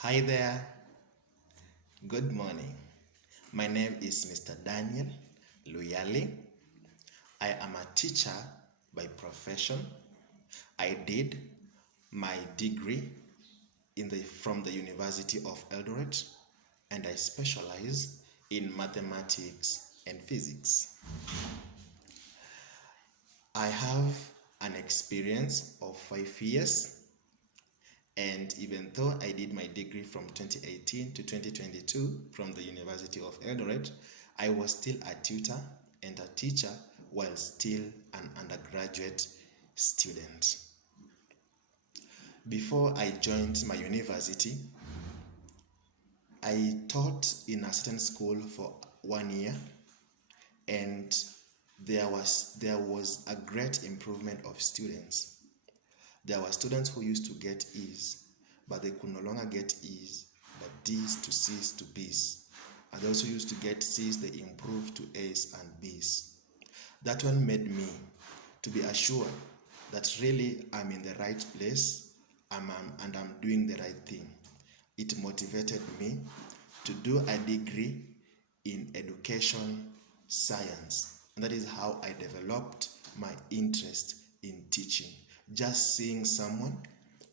Hi there, good morning. My name is Mr. Daniel Luyali. I am a teacher by profession. I did my degree from the University of Eldoret, and I specialize in mathematics and physics. I have an experience of 5 years, and even though I did my degree from 2018 to 2022 from the University of Eldoret, I was still a tutor and a teacher while still an undergraduate student. Before I joined my university, I taught in a certain school for 1 year, and there was a great improvement of students. There were students who used to get E's, but they could no longer get E's, but D's to C's to B's. And they also used to get C's, they improved to A's and B's. That one made me to be assured that really I'm in the right place and I'm doing the right thing. It motivated me to do a degree in education science. And that is how I developed my interest in teaching. Just seeing someone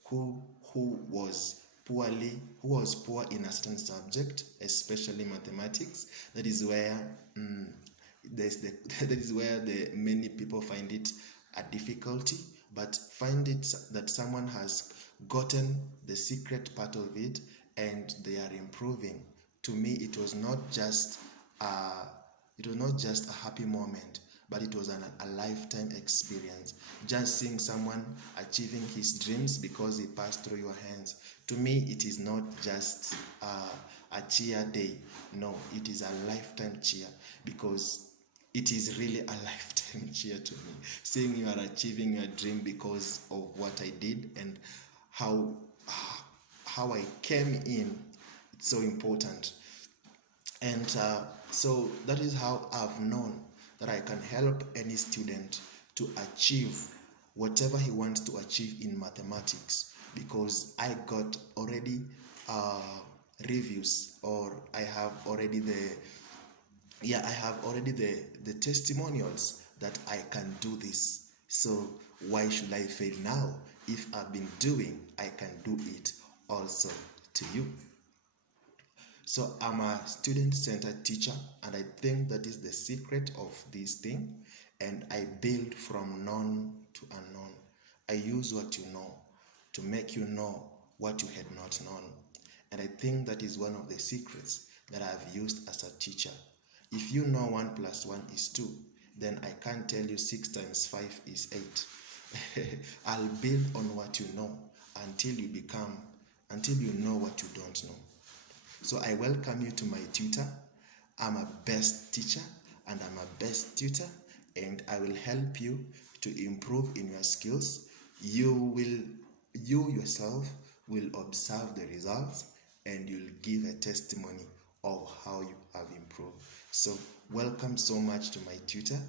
who was poor in a certain subject, especially mathematics, that is where many people find it a difficulty, but find it that someone has gotten the secret part of it and they are improving. To me, it was not just a happy moment, but it was a lifetime experience. Just seeing someone achieving his dreams because he passed through your hands. To me, it is not just a cheer day. No, it is a lifetime cheer, because it is really a lifetime cheer to me. Seeing you are achieving your dream because of what I did and how I came in, it's so important. And so that is how I've known that I can help any student to achieve whatever he wants to achieve in mathematics, because I got already reviews, or I have already the testimonials that I can do this. So why should I fail now? If I've been doing, I can do it also to you. So I'm a student-centered teacher, and I think that is the secret of this thing. And I build from known to unknown. I use what you know to make you know what you had not known. And I think that is one of the secrets that I've used as a teacher. If you know 1 + 1 is 2, then I can't tell you 6 × 5 is 8. I'll build on what you know until you know what you don't know. So I welcome you to my tutor. I'm a best teacher and I'm a best tutor, and I will help you to improve in your skills. You yourself will observe the results, and you'll give a testimony of how you have improved. So welcome so much to my tutor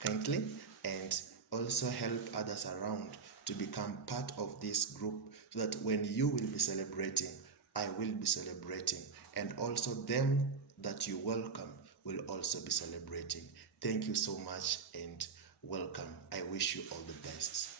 kindly, and also help others around to become part of this group, so that when you will be celebrating, I will be celebrating, and also them that you welcome will also be celebrating. Thank you so much and welcome. I wish you all the best.